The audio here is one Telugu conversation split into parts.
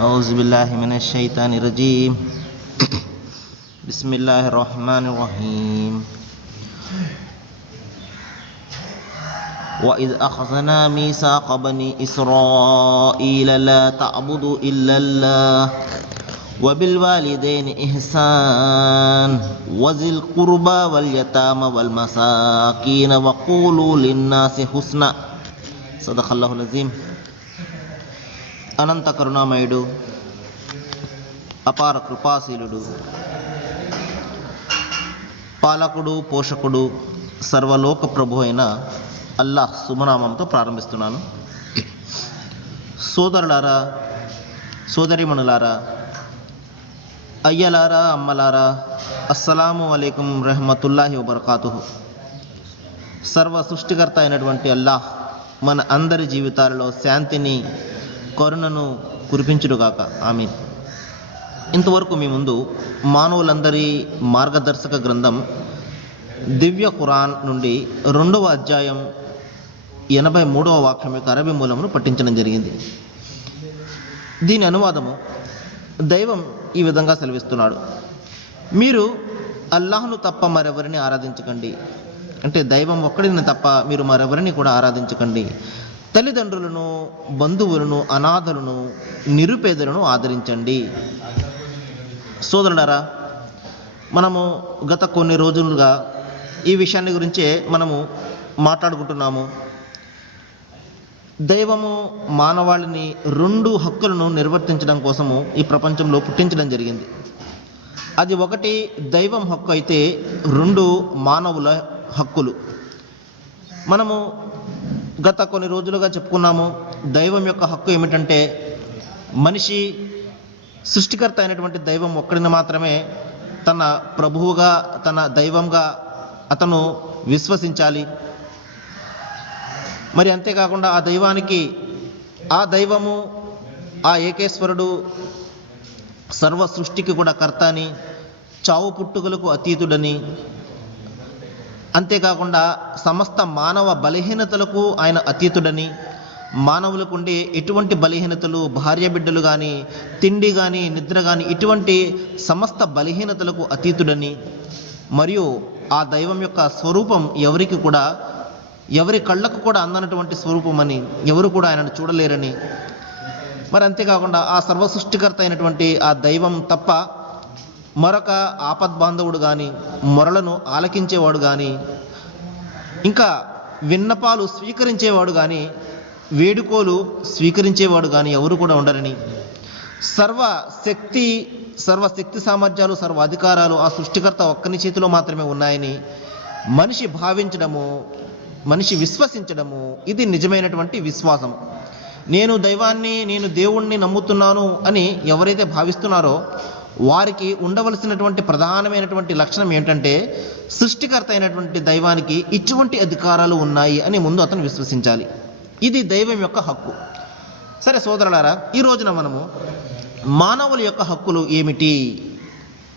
أعوذ بالله من الشيطان الرجيم بسم الله الرحمن الرحيم وإذ أخذنا ميثاق بني إسرائيل لا تعبدوا إلا الله وبالوالدين إحسان وذي القربى واليتامى والمساكين وقولوا للناس حسنا صدق الله العظيم. అనంత కరుణామయుడు, అపార కృపాశీలుడు, పాలకుడు, పోషకుడు, సర్వలోక ప్రభు అయిన అల్లాహ్ శుభనామంతో ప్రారంభిస్తున్నాను. సోదరులారా, సోదరిమణులారా, అయ్యలారా, అమ్మలారా, అస్సలాము అలైకుం రహమతుల్లాహి వబర్కాతుహు. సర్వ సృష్టికర్త అయినటువంటి అల్లాహ్ మన అందరి జీవితాలలో శాంతిని, కరుణను కురిపించుడుగాక. ఆమీన్. ఇంతవరకు మీ ముందు మానవులందరి మార్గదర్శక గ్రంథం దివ్య ఖురాన్ నుండి 2వ అధ్యాయం 83వ వాక్యం యొక్క అరబీ మూలమును పఠించడం జరిగింది. దీని అనువాదము, దైవం ఈ విధంగా సెలవిస్తున్నాడు: మీరు అల్లాహ్ను తప్ప మరెవరిని ఆరాధించకండి. అంటే దైవం ఒక్కడిని తప్ప మీరు మరెవరిని కూడా ఆరాధించకండి. తల్లిదండ్రులను, బంధువులను, అనాథలను, నిరుపేదలను ఆదరించండి. సోదరులారా, మనము గత కొన్ని రోజులుగా ఈ విషయాన్ని గురించే మనము మాట్లాడుకుంటున్నాము. దైవము మానవాళిని 2 హక్కులను నిర్వర్తించడం కోసము ఈ ప్రపంచంలో పుట్టించడం జరిగింది. అది ఒకటి దైవం హక్కు అయితే 2 మానవుల హక్కులు. మనము గత కొన్ని రోజులుగా చెప్పుకున్నాము. దైవం యొక్క హక్కు ఏమిటంటే, మనిషి సృష్టికర్త అయినటువంటి దైవం ఒక్కడిని మాత్రమే తన ప్రభువుగా, తన దైవంగా అతను విశ్వసించాలి. మరి అంతేకాకుండా ఆ దైవానికి, ఆ దైవము, ఆ ఏకేశ్వరుడు సర్వ సృష్టికి కూడా కర్త అని, చావు పుట్టుకలకు అతీతుడని, అంతేకాకుండా సమస్త మానవ బలహీనతలకు ఆయన అతీతుడని, మానవులకు ఉండే ఎటువంటి బలహీనతలు, భార్య బిడ్డలు కానీ, తిండి కానీ, నిద్ర కానీ, ఇటువంటి సమస్త బలహీనతలకు అతీతుడని, మరియు ఆ దైవం యొక్క స్వరూపం ఎవరికి కూడా, ఎవరి కళ్ళకు కూడా అందనటువంటి స్వరూపం అని, ఎవరు కూడా ఆయనను చూడలేరని, మరి అంతేకాకుండా ఆ సర్వసృష్టికర్త అయినటువంటి ఆ దైవం తప్ప మరొక ఆపద్బాంధవుడు కానీ, మొరలను ఆలకించేవాడు కానీ, ఇంకా విన్నపాలు స్వీకరించేవాడు కానీ, వేడుకోలు స్వీకరించేవాడు కానీ ఎవరు కూడా ఉండరని, సర్వశక్తి సామర్థ్యాలు, సర్వ అధికారాలు ఆ సృష్టికర్త ఒక్కని చేతిలో మాత్రమే ఉన్నాయని మనిషి భావించడము, మనిషి విశ్వసించడము, ఇది నిజమైనటువంటి విశ్వాసం. నేను దైవాన్ని, నేను దేవుణ్ణి నమ్ముతున్నాను అని ఎవరైతే భావిస్తున్నారో వారికి ఉండవలసినటువంటి ప్రధానమైనటువంటి లక్షణం ఏంటంటే, సృష్టికర్త అయినటువంటి దైవానికి ఇటువంటి అధికారాలు ఉన్నాయి అని ముందు అతను విశ్వసించాలి. ఇది దైవం యొక్క హక్కు. సరే సోదరులారా, ఈ రోజున మనము మానవుల యొక్క హక్కులు ఏమిటి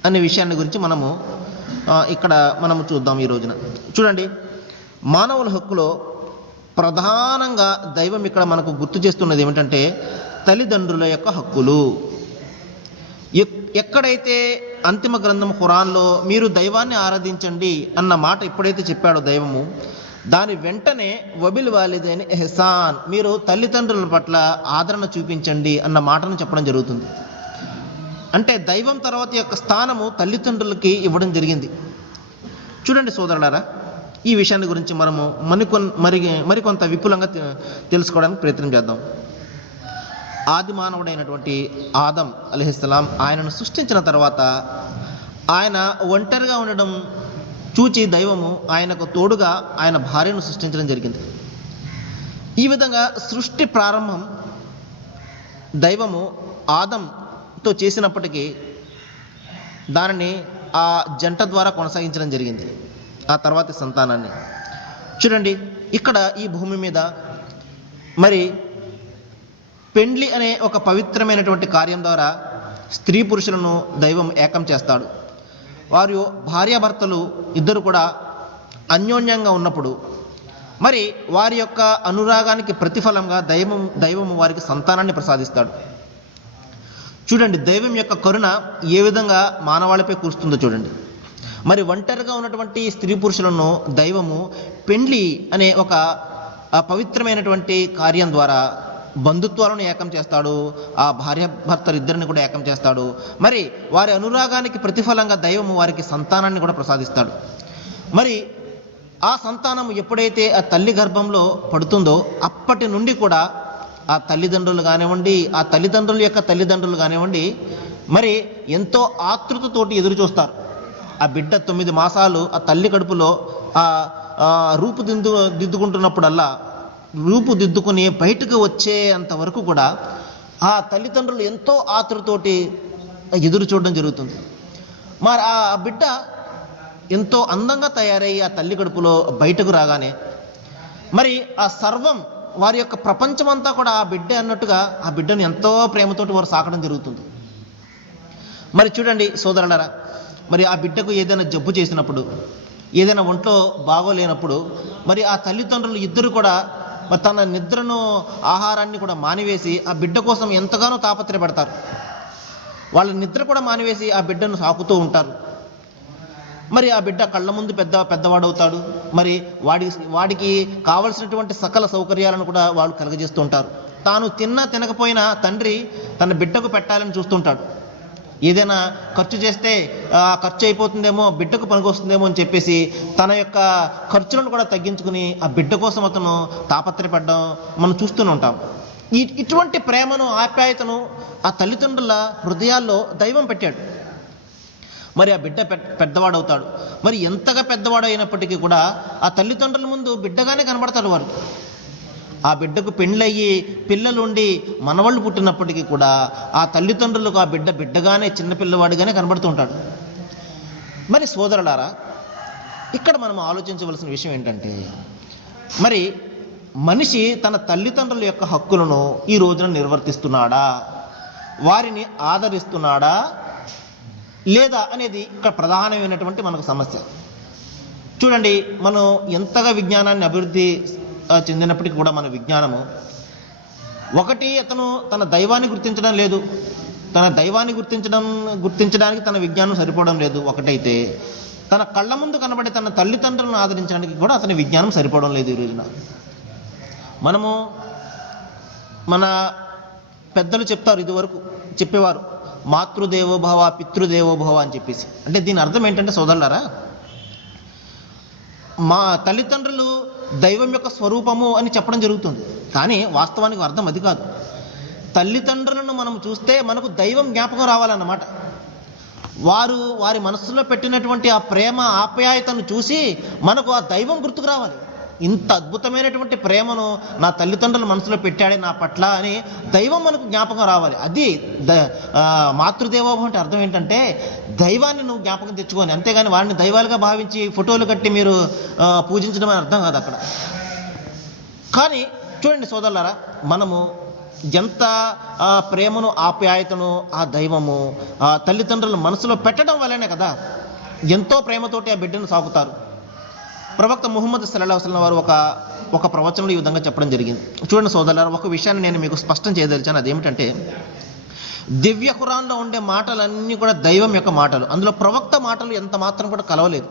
అనే విషయాన్ని గురించి మనము ఇక్కడ మనము చూద్దాం. ఈ రోజున చూడండి, మానవుల హక్కులో ప్రధానంగా దైవం ఇక్కడ మనకు గుర్తు చేస్తున్నది ఏమిటంటే, తల్లిదండ్రుల యొక్క హక్కులు. ఎక్కడైతే అంతిమ గ్రంథం ఖురాన్లో మీరు దైవాన్ని ఆరాధించండి అన్న మాట ఎప్పుడైతే చెప్పాడో దైవము, దాని వెంటనే వబిల్ వాలిదైన్ ఎహ్సాన్, మీరు తల్లిదండ్రుల పట్ల ఆదరణ చూపించండి అన్న మాటను చెప్పడం జరుగుతుంది. అంటే దైవం తర్వాత యొక్క స్థానము తల్లిదండ్రులకి ఇవ్వడం జరిగింది. చూడండి సోదరులారా, ఈ విషయాన్ని గురించి మనము మరికొంత విపులంగా తెలుసుకోవడానికి ప్రయత్నం చేద్దాం. ఆది మానవుడైనటువంటి ఆదం అలైహిస్సలాం ఆయనను సృష్టించిన తర్వాత ఆయన ఒంటరిగా ఉండడం చూచి దైవము ఆయనకు తోడుగా ఆయన భార్యను సృష్టించడం జరిగింది. ఈ విధంగా సృష్టి ప్రారంభం దైవము ఆదంతో చేసినప్పటికీ దానిని ఆ జంట ద్వారా కొనసాగించడం జరిగింది, ఆ తర్వాతి సంతానాన్ని. చూడండి, ఇక్కడ ఈ భూమి మీద మరి పెండ్లి అనే ఒక పవిత్రమైనటువంటి కార్యం ద్వారా స్త్రీ పురుషులను దైవం ఏకం చేస్తాడు. వారు భార్యాభర్తలు ఇద్దరు కూడా అన్యోన్యంగా ఉన్నప్పుడు మరి వారి యొక్క అనురాగానికి ప్రతిఫలంగా దైవము వారికి సంతానాన్ని ప్రసాదిస్తాడు. చూడండి దైవం యొక్క కరుణ ఏ విధంగా మానవాళిపై కురుస్తుందో చూడండి. మరి ఒంటరిగా ఉన్నటువంటి స్త్రీ పురుషులను దైవము పెండ్లి అనే ఒక పవిత్రమైనటువంటి కార్యం ద్వారా బంధుత్వాలను ఏకం చేస్తాడు. ఆ భార్య భర్తలు ఇద్దరిని కూడా ఏకం చేస్తాడు. మరి వారి అనురాగానికి ప్రతిఫలంగా దైవము వారికి సంతానాన్ని కూడా ప్రసాదిస్తాడు. మరి ఆ సంతానం ఎప్పుడైతే ఆ తల్లి గర్భంలో పడుతుందో అప్పటి నుండి కూడా ఆ తల్లిదండ్రులు కానివ్వండి, ఆ తల్లిదండ్రుల యొక్క తల్లిదండ్రులు కానివ్వండి, మరి ఎంతో ఆతృతతోటి ఎదురు చూస్తారు. ఆ బిడ్డ 9 మాసాలు ఆ తల్లి కడుపులో దిద్దుకుంటున్నప్పుడల్లా రూపుదిద్దుకుని బయటకు వచ్చేంత వరకు కూడా ఆ తల్లిదండ్రులు ఎంతో ఆతృతతోటి ఎదురు చూడడం జరుగుతుంది. మరి ఆ బిడ్డ ఎంతో అందంగా తయారయ్యి ఆ తల్లి కడుపులో బయటకు రాగానే మరి ఆ సర్వం వారి యొక్క ప్రపంచమంతా కూడా ఆ బిడ్డ అన్నట్టుగా ఆ బిడ్డను ఎంతో ప్రేమతోటి వారు సాకడం జరుగుతుంది. మరి చూడండి సోదరులారా, మరి ఆ బిడ్డకు ఏదైనా జబ్బు చేసినప్పుడు, ఏదైనా ఒంట్లో బాగోలేనప్పుడు మరి ఆ తల్లిదండ్రులు ఇద్దరు కూడా మరి తన నిద్రను ఆహారాన్ని కూడా మానివేసి ఆ బిడ్డ కోసం ఎంతగానో తాపత్రయపడతారు. వాళ్ళ నిద్ర కూడా మానివేసి ఆ బిడ్డను సాకుతూ ఉంటారు. మరి ఆ బిడ్డ కళ్ళ ముందు పెద్దవాడవుతాడు. మరి వాడికి కావలసినటువంటి సకల సౌకర్యాలను కూడా వాళ్ళు కలుగజేస్తూ ఉంటారు. తాను తినకపోయినా తండ్రి తన బిడ్డకు పెట్టాలని చూస్తుంటాడు. ఏదైనా ఖర్చు చేస్తే ఖర్చు అయిపోతుందేమో, బిడ్డకు పనికొస్తుందేమో అని చెప్పేసి తన యొక్క ఖర్చులను కూడా తగ్గించుకుని ఆ బిడ్డ కోసం అతను తాపత్రయపడడం మనం చూస్తూనే ఉంటాం. ఇటువంటి ప్రేమను, ఆప్యాయతను ఆ తల్లిదండ్రుల హృదయాల్లో దైవం పెట్టాడు. మరి ఆ బిడ్డ పెద్దవాడవుతాడు. మరి ఎంతగా పెద్దవాడు అయినప్పటికీ కూడా ఆ తల్లిదండ్రుల ముందు బిడ్డగానే కనబడతాడు వారు. ఆ బిడ్డకు పెళ్ళయ్యి పిల్లలుండి మనవాళ్ళు పుట్టినప్పటికీ కూడా ఆ తల్లిదండ్రులకు ఆ బిడ్డగానే చిన్నపిల్లవాడిగానే కనబడుతూ ఉంటాడు. మరి సోదరులారా, ఇక్కడ మనం ఆలోచించవలసిన విషయం ఏంటంటే, మరి మనిషి తన తల్లిదండ్రుల యొక్క హక్కులను ఈ రోజున నిర్వర్తిస్తున్నాడా, వారిని ఆదరిస్తున్నాడా లేదా అనేది ఇక్కడ ప్రధానమైనటువంటి మనకు సమస్య. చూడండి, మనం ఎంతగా విజ్ఞానాన్ని అభివృద్ధి చెందినప్పటికీ కూడా మన విజ్ఞానము ఒకటి, అతను తన దైవాన్ని గుర్తించడం లేదు. తన దైవాన్ని గుర్తించడానికి తన విజ్ఞానం సరిపోవడం లేదు. ఒకటైతే తన కళ్ళ ముందు కనబడే తన తల్లిదండ్రులను ఆదరించడానికి కూడా అతని విజ్ఞానం సరిపోవడం లేదు. ఈ రోజున మన పెద్దలు చెప్తారు, ఇదివరకు చెప్పేవారు మాతృదేవోభవ పితృదేవోభవ అని చెప్పేసి. అంటే దీని అర్థం ఏంటంటే సోదరులారా, మా తల్లిదండ్రులు దైవం యొక్క స్వరూపము అని చెప్పడం జరుగుతుంది. కానీ వాస్తవానికి అర్థం అది కాదు. తల్లిదండ్రులను మనం చూస్తే మనకు దైవం జ్ఞాపకం రావాలన్నమాట. వారి మనస్సులో పెట్టినటువంటి ఆ ప్రేమ ఆప్యాయతను చూసి మనకు ఆ దైవం గుర్తుకు రావాలి. ఇంత అద్భుతమైనటువంటి ప్రేమను నా తల్లిదండ్రుల మనసులో పెట్టాడే నా పట్ల అని దైవం మనకు జ్ఞాపకం రావాలి. అది మాతృదేవోభవం అంటే అర్థం ఏంటంటే దైవాన్ని నువ్వు జ్ఞాపకం తెచ్చుకొని, అంతేగాని వారిని దైవాలుగా భావించి ఫోటోలు కట్టి మీరు పూజించడం అని అర్థం కాదు అక్కడ. కానీ చూడండి సోదరులారా, మనము ఎంత ప్రేమను ఆప్యాయతను ఆ దైవము ఆ తల్లిదండ్రుల మనసులో పెట్టడం వల్లనే కదా ఎంతో ప్రేమతోటి ఆ బిడ్డను సాగుతారు. ప్రవక్త ముహమ్మద్ సల్లల్లాహు అలైహి వసల్లం వారు ఒక ప్రవచనంలో ఈ విధంగా చెప్పడం జరిగింది. చూడండి సోదరులారా, ఒక విషయాన్ని నేను మీకు స్పష్టం చేయదలిచాను. అదేమిటంటే, దివ్య ఖురాన్లో ఉండే మాటలన్నీ కూడా దైవం యొక్క మాటలు. అందులో ప్రవక్త మాటలు ఎంత మాత్రం కూడా కలవలేదు.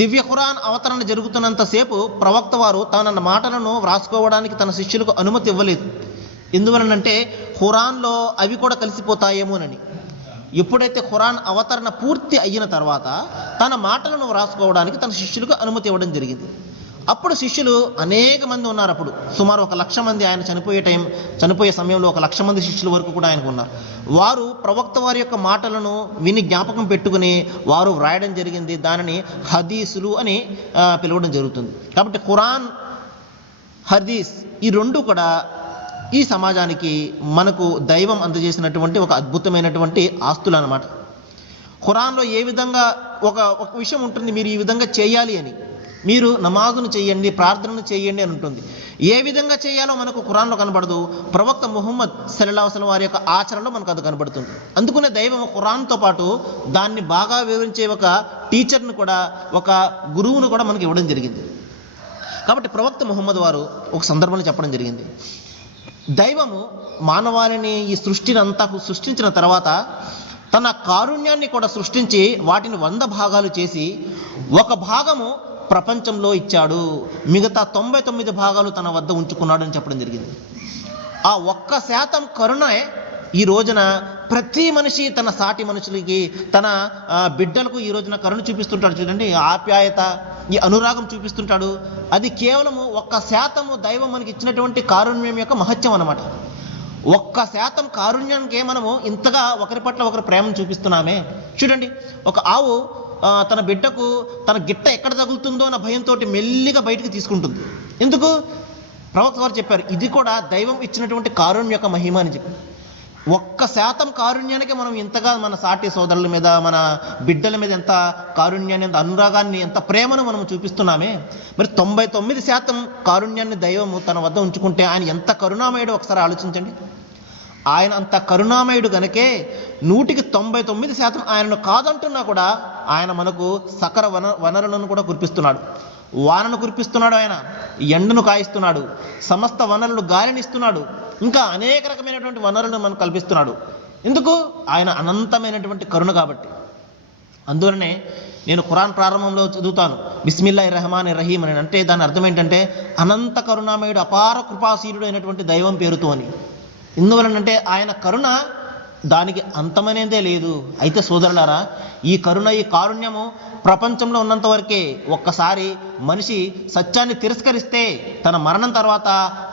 దివ్య ఖురాన్ అవతరణ జరుగుతున్నంతసేపు ప్రవక్త వారు తన మాటలను వ్రాసుకోవడానికి తన శిష్యులకు అనుమతి ఇవ్వలేదు. ఎందువలనంటే ఖురాన్లో అవి కూడా కలిసిపోతాయేమోనని. ఎప్పుడైతే ఖురాన్ అవతరణ పూర్తి అయిన తర్వాత తన మాటలను వ్రాసుకోవడానికి తన శిష్యులకు అనుమతి ఇవ్వడం జరిగింది. అప్పుడు శిష్యులు అనేక మంది ఉన్నారు. అప్పుడు సుమారు 1,00,000 మంది, ఆయన చనిపోయే సమయంలో 1,00,000 మంది శిష్యుల వరకు కూడా ఆయనకు ఉన్నారు. వారు ప్రవక్త వారి యొక్క మాటలను విని జ్ఞాపకం పెట్టుకుని వారు వ్రాయడం జరిగింది. దానిని హదీసులు అని పిలవడం జరుగుతుంది. కాబట్టి ఖురాన్, హదీస్ ఈ రెండు కూడా ఈ సమాజానికి మనకు దైవం అందజేసినటువంటి ఒక అద్భుతమైనటువంటి ఆస్తులు అన్నమాట. ఖురాన్లో ఏ విధంగా ఒక విషయం ఉంటుంది, మీరు ఈ విధంగా చేయాలి అని, మీరు నమాజును చేయండి, ప్రార్థనను చేయండి అని ఉంటుంది. ఏ విధంగా చేయాలో మనకు ఖురాన్లో కనబడదు. ప్రవక్త ముహమ్మద్ సల్లల్లాహు అలైహి వసల్లం వారి యొక్క ఆచరణలో మనకు అది కనబడుతుంది. అందుకునే దైవం ఖురాన్తో పాటు దాన్ని బాగా వివరించే ఒక టీచర్ను కూడా, ఒక గురువును కూడా మనకు ఇవ్వడం జరిగింది. కాబట్టి ప్రవక్త ముహమ్మద్ వారు ఒక సందర్భంలో చెప్పడం జరిగింది, దైవము మానవాళిని, ఈ సృష్టిని అంతా సృష్టించిన తర్వాత తన కారుణ్యాన్ని కూడా సృష్టించి వాటిని 100 భాగాలు చేసి ఒక భాగము ప్రపంచంలో ఇచ్చాడు, మిగతా 99 భాగాలు తన వద్ద ఉంచుకున్నాడు అని చెప్పడం జరిగింది. ఆ 1% కరుణే ఈ రోజున ప్రతి మనిషి తన సాటి మనుషులకి, తన బిడ్డలకు ఈ రోజున కరుణ చూపిస్తుంటాడు. చూడండి, ఆప్యాయత, ఈ అనురాగం చూపిస్తుంటాడు. అది కేవలము 1% దైవం మనకి ఇచ్చినటువంటి కారుణ్యం యొక్క మహత్యం అన్నమాట. 1% కారుణ్యానికే మనము ఇంతగా ఒకరి పట్ల ఒకరు ప్రేమను చూపిస్తున్నామే. చూడండి, ఒక ఆవు తన బిడ్డకు తన గిట్ట ఎక్కడ తగులుతుందో అన్న భయంతో మెల్లిగా బయటికి తీసుకుంటుంది. ఎందుకు? ప్రవక్త వారు చెప్పారు, ఇది కూడా దైవం ఇచ్చినటువంటి కారుణ్యం యొక్క మహిమ అని చెప్పి. 1% కారుణ్యానికి మనం ఇంతగా మన సాటి సోదరుల మీద, మన బిడ్డల మీద ఎంత కారుణ్యాన్ని, ఎంత అనురాగాన్ని, ఎంత ప్రేమను మనం చూపిస్తున్నామే. మరి 99% కారుణ్యాన్ని దైవము తన వద్ద ఉంచుకుంటే ఆయన ఎంత కరుణామయుడు ఒకసారి ఆలోచించండి. ఆయన అంత కరుణామయుడు గనకే 99% ఆయనను కాదంటున్నా కూడా ఆయన మనకు సకల వనరులను కూడా కురిపిస్తున్నాడు. వానను కురిపిస్తున్నాడు, ఆయన ఎండను కాయిస్తున్నాడు, సమస్త వనరులు గాలినిస్తున్నాడు, ఇంకా అనేక రకమైనటువంటి వనరులను మనకు కల్పిస్తున్నాడు. ఎందుకు? ఆయన అనంతమైనటువంటి కరుణ కాబట్టి. అందువలనే నేను ఖురాన్ ప్రారంభంలో చదువుతాను, బిస్మిల్లాహిర్ రహమానిర్ రహీం అని. అంటే దాని అర్థం ఏంటంటే అనంత కరుణామయుడు, అపార కృపాశీలుడు అయినటువంటి దైవం పేరుతో అని. ఎందువలనంటే ఆయన కరుణ దానికి అంతమనేదే లేదు. అయితే సోదరులారా, ఈ కరుణ, ఈ కారుణ్యము ప్రపంచంలో ఉన్నంత వరకే. ఒక్కసారి మనిషి సత్యాన్ని తిరస్కరిస్తే తన మరణం తర్వాత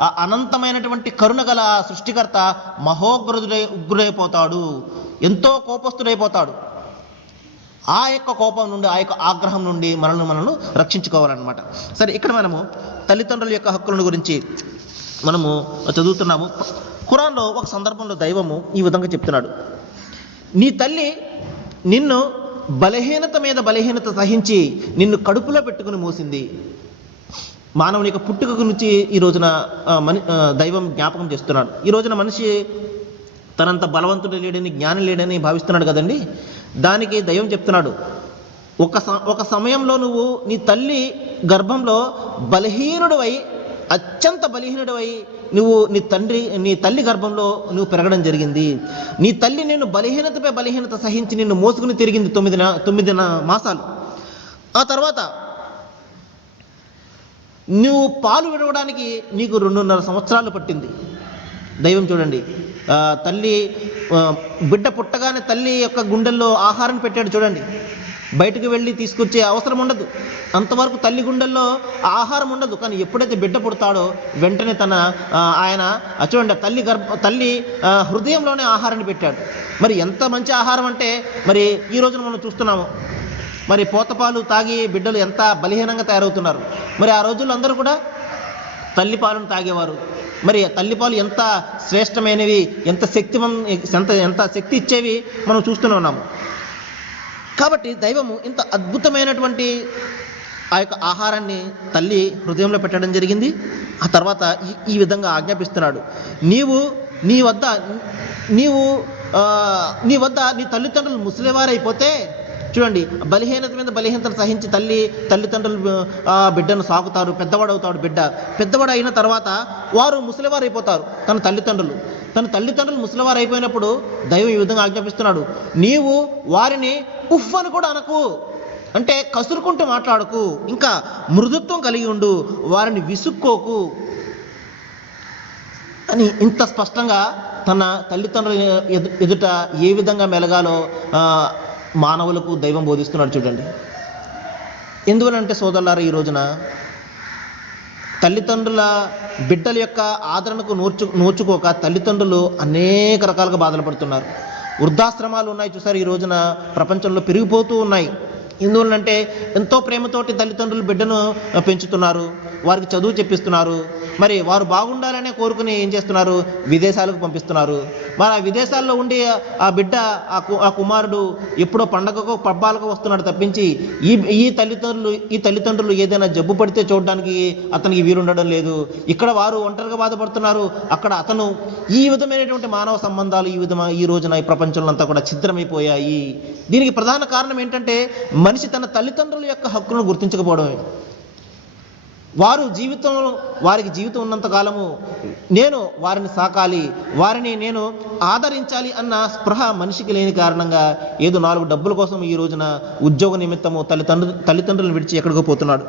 ఆ అనంతమైనటువంటి కరుణ గల సృష్టికర్త ఉగ్రుడైపోతాడు, ఎంతో కోపస్తుడైపోతాడు. ఆ యొక్క కోపం నుండి, ఆ యొక్క ఆగ్రహం నుండి మనల్ని రక్షించుకోవాలన్నమాట. సరే, ఇక్కడ మనము తల్లిదండ్రుల యొక్క హక్కులను గురించి మనము చదువుతున్నాము. ఖురాన్లో ఒక సందర్భంలో దైవము ఈ విధంగా చెప్తున్నాడు, నీ తల్లి నిన్ను బలహీనత మీద బలహీనత సహించి నిన్ను కడుపులో పెట్టుకుని మోసింది. మానవుని యొక్క పుట్టుక గురించి ఈ రోజున దైవం జ్ఞాపకం చేస్తున్నాడు. ఈ రోజున మనిషి తనంత బలవంతుడు లేడని, జ్ఞానం లేడని భావిస్తున్నాడు కదండి. దానికి దైవం చెప్తున్నాడు, ఒక సమయంలో నువ్వు నీ తల్లి గర్భంలో బలహీనుడివై, అత్యంత బలహీనుడివై నువ్వు నీ తల్లి గర్భంలో నువ్వు పెరగడం జరిగింది. నీ తల్లి నిన్ను బలహీనతపై బలహీనత సహించి నిన్ను మోసుకుని తిరిగింది 9 మాసాలు. ఆ తర్వాత నువ్వు పాలు విడవడానికి నీకు 2.5 సంవత్సరాలు పట్టింది. దైవం చూడండి, తల్లి బిడ్డ పుట్టగానే తల్లి యొక్క గుండెల్లో ఆహారం పెట్టాడు. చూడండి, బయటకు వెళ్ళి తీసుకొచ్చే అవసరం ఉండదు. అంతవరకు తల్లి గుండెల్లో ఆహారం ఉండదు. కానీ ఎప్పుడైతే బిడ్డ పుడతాడో వెంటనే ఆయన చూడండి, తల్లి హృదయంలోనే ఆహారాన్ని పెట్టాడు. మరి ఎంత మంచి ఆహారం అంటే, మరి ఈ రోజున మనం చూస్తున్నాము, మరి పోతపాలు తాగి బిడ్డలు ఎంత బలహీనంగా తయారవుతున్నారు. మరి ఆ రోజుల్లో అందరూ కూడా తల్లిపాలను తాగేవారు. మరి తల్లిపాలు ఎంత శ్రేష్టమైనవి, ఎంత శక్తి ఇచ్చేవి మనం చూస్తూనే ఉన్నాము. కాబట్టి దైవము ఇంత అద్భుతమైనటువంటి ఆ యొక్క ఆహారాన్ని తల్లి హృదయంలో పెట్టడం జరిగింది. ఆ తర్వాత ఈ విధంగా ఆజ్ఞాపిస్తున్నాడు, నీ వద్ద నీ తల్లిదండ్రులు ముసలివారైపోతే, చూడండి, బలహీనత మీద బలహీనతను సహించి తల్లిదండ్రులు బిడ్డను సాకుతారు. పెద్దవాడవుతాడు బిడ్డ. పెద్దవాడు అయిన తర్వాత వారు ముసలివారు అయిపోతారు. తన తల్లిదండ్రులు ముసలివారు అయిపోయినప్పుడు దైవం ఈ విధంగా ఆజ్ఞాపిస్తున్నాడు, నీవు వారిని ఉఫ్ అని కూడా అనకు, అంటే కసురుకుంటూ మాట్లాడకు, ఇంకా మృదుత్వం కలిగి ఉండు, వారిని విసుక్కోకు అని ఇంత స్పష్టంగా తన తల్లిదండ్రుల ఎదుట ఏ విధంగా మెలగాలో మానవులకు దైవం బోధిస్తున్నాడు. చూడండి, ఎందువలంటే సోదరులారా, ఈ రోజున తల్లిదండ్రుల బిడ్డల యొక్క ఆదరణకు నోచుకోక తల్లిదండ్రులు అనేక రకాలుగా బాధలు పడుతున్నారు. వృద్ధాశ్రమాలు ఉన్నాయి చూసారు, ఈ రోజున ప్రపంచంలో పెరిగిపోతూ ఉన్నాయి. ఎందువల్లంటే ఎంతో ప్రేమతోటి తల్లిదండ్రులు బిడ్డను పెంచుతున్నారు, వారికి చదువు చెప్పిస్తున్నారు. మరి వారు బాగుండాలనే కోరుకుని ఏం చేస్తున్నారు, విదేశాలకు పంపిస్తున్నారు. మరి ఆ విదేశాల్లో ఉండి ఆ బిడ్డ, ఆ కుమారుడు ఎప్పుడో పండగకు పబ్బాలకు వస్తున్నాడు తప్పించి ఈ తల్లిదండ్రులు ఏదైనా జబ్బు పడితే చూడడానికి అతనికి వీలుండడం లేదు. ఇక్కడ వారు ఒంటరిగా బాధపడుతున్నారు, అక్కడ అతను. ఈ విధమైనటువంటి మానవ సంబంధాలు ఈ రోజున ఈ ప్రపంచంలో అంతా కూడా ఛిద్రమైపోయాయి. దీనికి ప్రధాన కారణం ఏంటంటే మనిషి తన తల్లిదండ్రుల యొక్క హక్కులను గుర్తించకపోవడమే. వారికి జీవితం ఉన్నంత కాలము నేను వారిని సాకాలి, వారిని నేను ఆదరించాలి అన్న స్పృహ మనిషికి లేని కారణంగా ఏదో 4 డబ్బుల కోసం ఈ రోజున ఉద్యోగ నిమిత్తము తల్లిదండ్రులను విడిచి ఎక్కడికో పోతున్నాడు.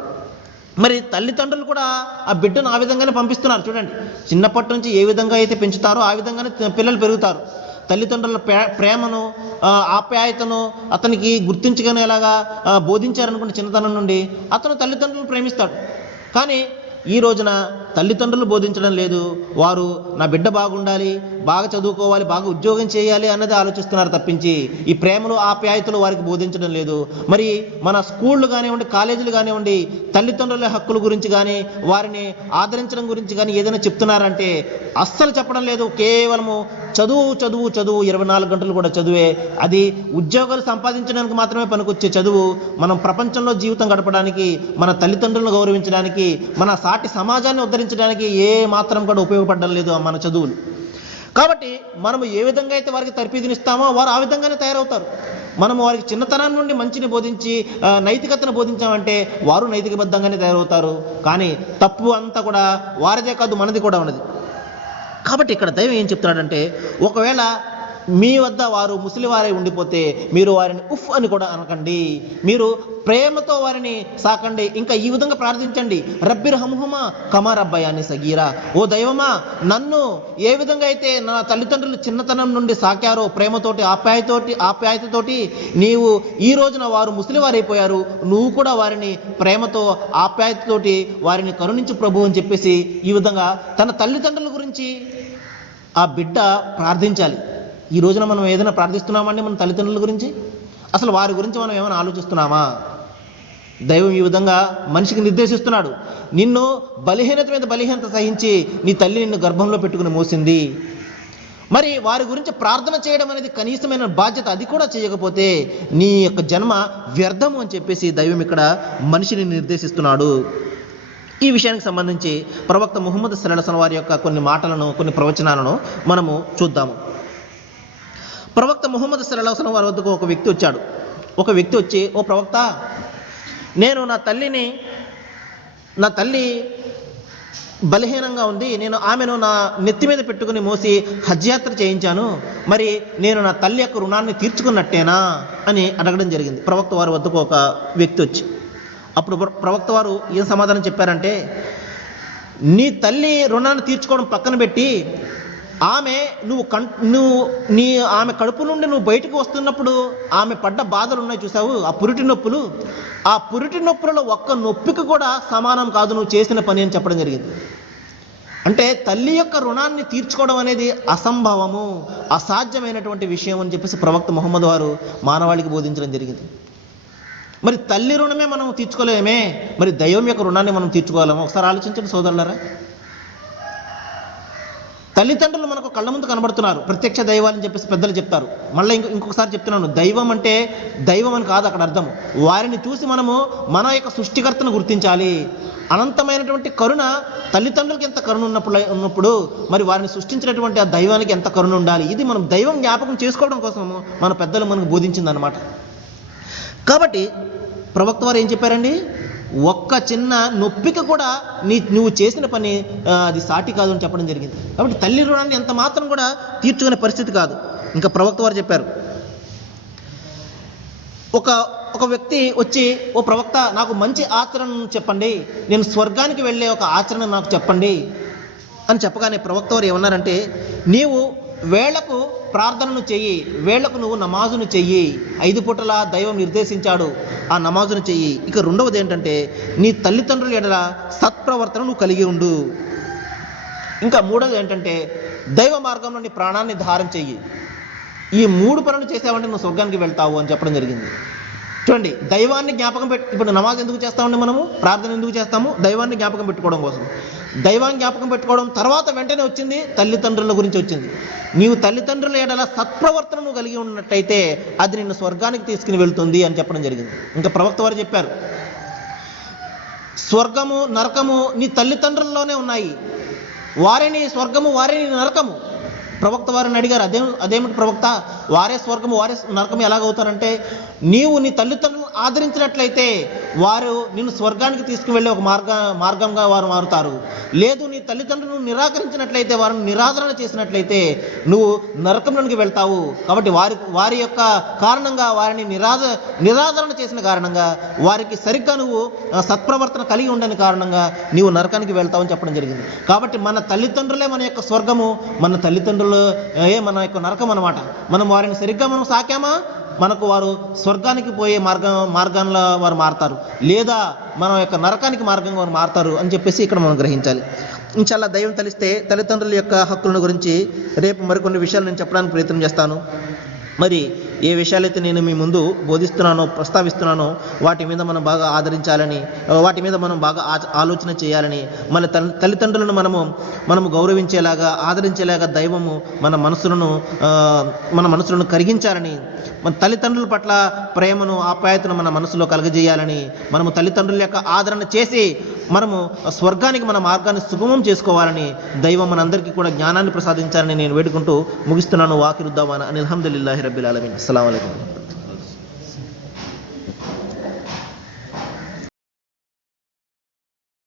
మరి తల్లిదండ్రులు కూడా ఆ బిడ్డను ఆ విధంగానే పంపిస్తున్నారు. చూడండి, చిన్నప్పటి నుంచి ఏ విధంగా అయితే పెంచుతారో ఆ విధంగానే పిల్లలు పెరుగుతారు. తల్లిదండ్రుల ప్రేమను, ఆప్యాయతను అతనికి గుర్తించగనేలాగా బోధించారనుకుంటే చిన్నతనం నుండి అతను తల్లిదండ్రులను ప్రేమిస్తాడు. కానీ ఈ రోజున తల్లిదండ్రులు బోధించడం లేదు. వారు నా బిడ్డ బాగుండాలి, బాగా చదువుకోవాలి, బాగా ఉద్యోగం చేయాలి అన్నది ఆలోచిస్తున్నారు తప్పించి ఈ ప్రేమలు ఆప్యాయతలు వారికి బోధించడం లేదు. మరి మన స్కూళ్ళు కానివ్వండి, కాలేజీలు కానివ్వండి, తల్లిదండ్రుల హక్కుల గురించి కానీ వారిని ఆదరించడం గురించి కానీ ఏదైనా చెప్తున్నారంటే అస్సలు చెప్పడం లేదు. కేవలము చదువు చదువు చదువు 24 గంటలు కూడా చదువే. అది ఉద్యోగాలు సంపాదించడానికి మాత్రమే పనికొచ్చే చదువు మనం ప్రపంచంలో జీవితం గడపడానికి, మన తల్లిదండ్రులను గౌరవించడానికి, మన సాటి సమాజాన్ని ఉద్ధరించడానికి ఏ మాత్రం కూడా ఉపయోగపడడం లేదు మన చదువులు. కాబట్టి మనము ఏ విధంగా అయితే వారికి తర్ఫీదునిస్తామో వారు ఆ విధంగానే తయారవుతారు. మనము వారికి చిన్నతనం నుండి మంచిని బోధించి నైతికతను బోధించామంటే వారు నైతికబద్ధంగానే తయారవుతారు. కానీ తప్పు అంతా కూడా వారిదే కాదు, మనది కూడా ఉన్నది. కాబట్టి ఇక్కడ దైవం ఏం చెప్తున్నాడంటే, ఒకవేళ మీ వద్ద వారు ముసలివారై ఉండిపోతే మీరు వారిని ఉఫ్ అని కూడా అనకండి, మీరు ప్రేమతో వారిని సాకండి. ఇంకా ఈ విధంగా ప్రార్థించండి, రబ్బిర్ హమ్హుమా కమా రబ్బయాని సగీరా. ఓ దైవమా, నన్ను ఏ విధంగా అయితే నా తల్లిదండ్రులు చిన్నతనం నుండి సాకారో ప్రేమతోటి ఆప్యాయతతోటి, నీవు ఈ రోజున వారు ముసలివారైపోయారు, నువ్వు కూడా వారిని ప్రేమతో ఆప్యాయతతోటి వారిని కరుణించు ప్రభు అని చెప్పేసి ఈ విధంగా తన తల్లిదండ్రుల గురించి ఆ బిడ్డ ప్రార్థించాలి. ఈ రోజున మనం ఏదైనా ప్రార్థిస్తున్నామండి మన తల్లిదండ్రుల గురించి? అసలు వారి గురించి మనం ఏమైనా ఆలోచిస్తున్నామా? దైవం ఈ విధంగా మనిషికి నిర్దేశిస్తున్నాడు, నిన్ను బలహీనత మీద బలహీనత సహించి నీ తల్లి నిన్ను గర్భంలో పెట్టుకుని మోసింది. మరి వారి గురించి ప్రార్థన చేయడం అనేది కనీసమైన బాధ్యత. అది కూడా చేయకపోతే నీ యొక్క జన్మ వ్యర్థము అని చెప్పేసి దైవం ఇక్కడ మనిషిని నిర్దేశిస్తున్నాడు. ఈ విషయానికి సంబంధించి ప్రవక్త ముహమ్మద్ సల్లల్లాహు అలైహి వసల్లం వారి యొక్క కొన్ని మాటలను, కొన్ని ప్రవచనాలను మనము చూద్దాము. ప్రవక్త ముహమ్మద్ సల్లల్లాహు అలైహి వసల్లం వారి వద్దకు ఒక వ్యక్తి వచ్చి, ఓ ప్రవక్త, నేను నా తల్లి బలహీనంగా ఉంది, నేను ఆమెను నా నెత్తి మీద పెట్టుకుని మోసి హజ్ యాత్ర చేయించాను, మరి నేను నా తల్లి యొక్క రుణాన్ని తీర్చుకున్నట్టేనా అని అడగడం జరిగింది ప్రవక్త వారి వద్దకు ఒక వ్యక్తి వచ్చి. అప్పుడు ప్రవక్త వారు ఏం సమాధానం చెప్పారంటే, నీ తల్లి రుణాన్ని తీర్చుకోవడం పక్కన పెట్టి ఆమె ఆమె కడుపు నుండి నువ్వు బయటకు వస్తున్నప్పుడు ఆమె పడ్డ బాధలు ఉన్నాయి చూసావు, ఆ పురిటి నొప్పులలో ఒక్క నొప్పికి కూడా సమానం కాదు నువ్వు చేసిన పని అని చెప్పడం జరిగింది. అంటే తల్లి యొక్క రుణాన్ని తీర్చుకోవడం అనేది అసంభవము, అసాధ్యమైనటువంటి విషయం అని చెప్పేసి ప్రవక్త ముహమ్మద్ వారు మానవాళికి బోధించడం జరిగింది. మరి తల్లి రుణమే మనం తీర్చుకోలేమే, మరి దైవం యొక్క రుణాన్ని మనం తీర్చుకోలేమో? ఒకసారి ఆలోచించండి సోదరులారా. తల్లిదండ్రులు మనకు కళ్ళ ముందు కనబడుతున్నారు, ప్రత్యక్ష దైవాలని చెప్పేసి పెద్దలు చెప్తారు. మళ్ళీ ఇంకొకసారి చెప్తున్నాను, దైవం అంటే దైవం అని కాదు అక్కడ అర్థం. వారిని చూసి మనము మన యొక్క సృష్టికర్తను గుర్తించాలి. అనంతమైనటువంటి కరుణ తల్లిదండ్రులకి ఎంత కరుణ ఉన్నప్పుడు మరి వారిని సృష్టించినటువంటి ఆ దైవానికి ఎంత కరుణ ఉండాలి. ఇది మనం దైవం జ్ఞాపకం చేసుకోవడం కోసము మన పెద్దలు మనకు బోధించిందనమాట. కాబట్టి ప్రవక్త వారు ఏం చెప్పారండి, ఒక్క చిన్న నొప్పిక కూడా నువ్వు చేసిన పని అది సాటి కాదు అని చెప్పడం జరిగింది. కాబట్టి తల్లి రుణాన్ని ఎంత మాత్రం కూడా తీర్చుకునే పరిస్థితి కాదు. ఇంకా ప్రవక్త వారు చెప్పారు, ఒక వ్యక్తి వచ్చి, ఓ ప్రవక్త, నాకు మంచి ఆచరణను చెప్పండి, నేను స్వర్గానికి వెళ్ళే ఒక ఆచరణ నాకు చెప్పండి అని చెప్పగానే ప్రవక్త వారు ఏమన్నారంటే, నీవు వేళకు ప్రార్థనను చెయ్యి, వేళకు నువ్వు నమాజును చెయ్యి. 5 పూటల దైవం నిర్దేశించాడు, ఆ నమాజును చెయ్యి. ఇక రెండవది ఏంటంటే, నీ తల్లిదండ్రుల ఎడల సత్ప్రవర్తన నువ్వు కలిగి ఉండు. ఇంకా మూడవది ఏంటంటే, దైవ మార్గంలో నీ ప్రాణాన్ని ధారం చెయ్యి. ఈ 3 పనులు చేసావంటే నువ్వు స్వర్గానికి వెళ్తావు అని చెప్పడం జరిగింది. చూడండి, దైవాన్ని జ్ఞాపకం ఇప్పుడు నమాజ్ ఎందుకు చేస్తామండి, మనము ప్రార్థన ఎందుకు చేస్తాము? దైవాన్ని జ్ఞాపకం పెట్టుకోవడం కోసం. దైవాన్ని జ్ఞాపకం పెట్టుకోవడం తర్వాత వెంటనే వచ్చింది తల్లిదండ్రుల గురించి వచ్చింది. నీవు తల్లిదండ్రుల ఎడల సత్ప్రవర్తనను కలిగి ఉన్నట్టయితే అది నిన్ను స్వర్గానికి తీసుకుని వెళ్తుంది అని చెప్పడం జరిగింది. ఇంకా ప్రవక్త వారు చెప్పారు, స్వర్గము నరకము నీ తల్లిదండ్రుల్లోనే ఉన్నాయి, వారిని స్వర్గము వారిని నరకము. ప్రవక్త వారిని అడిగారు, అదేమిటి ప్రవక్త, వారే స్వర్గము వారే నరకం ఎలాగవుతారంటే, నీవు నీ తల్లిదండ్రులను ఆదరించినట్లయితే వారు నిన్ను స్వర్గానికి తీసుకువెళ్ళే ఒక మార్గంగా వారు మారుతారు. లేదు, నీ తల్లిదండ్రులను నిరాకరించినట్లయితే, వారిని నిరాదరణ చేసినట్లయితే నువ్వు నరకంలోనికి వెళ్తావు. కాబట్టి వారి యొక్క కారణంగా, వారిని నిరాదరణ చేసిన కారణంగా, వారికి సరిగ్గా నువ్వు సత్ప్రవర్తన కలిగి ఉండని కారణంగా నీవు నరకానికి వెళ్తావని చెప్పడం జరిగింది. కాబట్టి మన తల్లిదండ్రులే మన యొక్క స్వర్గము, మన తల్లిదండ్రులు మన యొక్క నరకం అన్నమాట. మనం వారిని సరిగ్గా మనం సాకామా, మనకు వారు స్వర్గానికి పోయే మార్గంలో వారు మారుతారు, లేదా మన యొక్క నరకానికి మార్గంగా వారు మారుతారు అని చెప్పేసి ఇక్కడ మనం గ్రహించాలి. ఇన్షాల్లా దైవం తలిస్తే తల్లిదండ్రుల యొక్క హక్కులను గురించి రేపు మరికొన్ని విషయాలు నేను చెప్పడానికి ప్రయత్నం చేస్తాను. మరి ఏ విషయాలైతే నేను మీ ముందు బోధిస్తున్నానో, ప్రస్తావిస్తున్నానో వాటి మీద మనం బాగా ఆదరించాలని, వాటి మీద మనం బాగా ఆలోచన చేయాలని, మన తల్లిదండ్రులను మనము గౌరవించేలాగా, ఆదరించేలాగా దైవము మన మనసులను కరిగించాలని, మన తల్లిదండ్రుల పట్ల ప్రేమను, ఆప్యాయతను మన మనసులో కలగజేయాలని, మనము తల్లిదండ్రుల యొక్క ఆదరణ చేసి మనము స్వర్గానికి మన మార్గాన్ని సుగమం చేసుకోవాలని దైవం మనందరికీ కూడా జ్ఞానాన్ని ప్రసాదించాలని నేను వేడుకుంటూ ముగిస్తున్నాను. వాకిరుద్దామాన అనిల్ హమ్దులిల్లాహి రబ్బిల్ ఆలమీన్. అస్సలాము అలైకుం.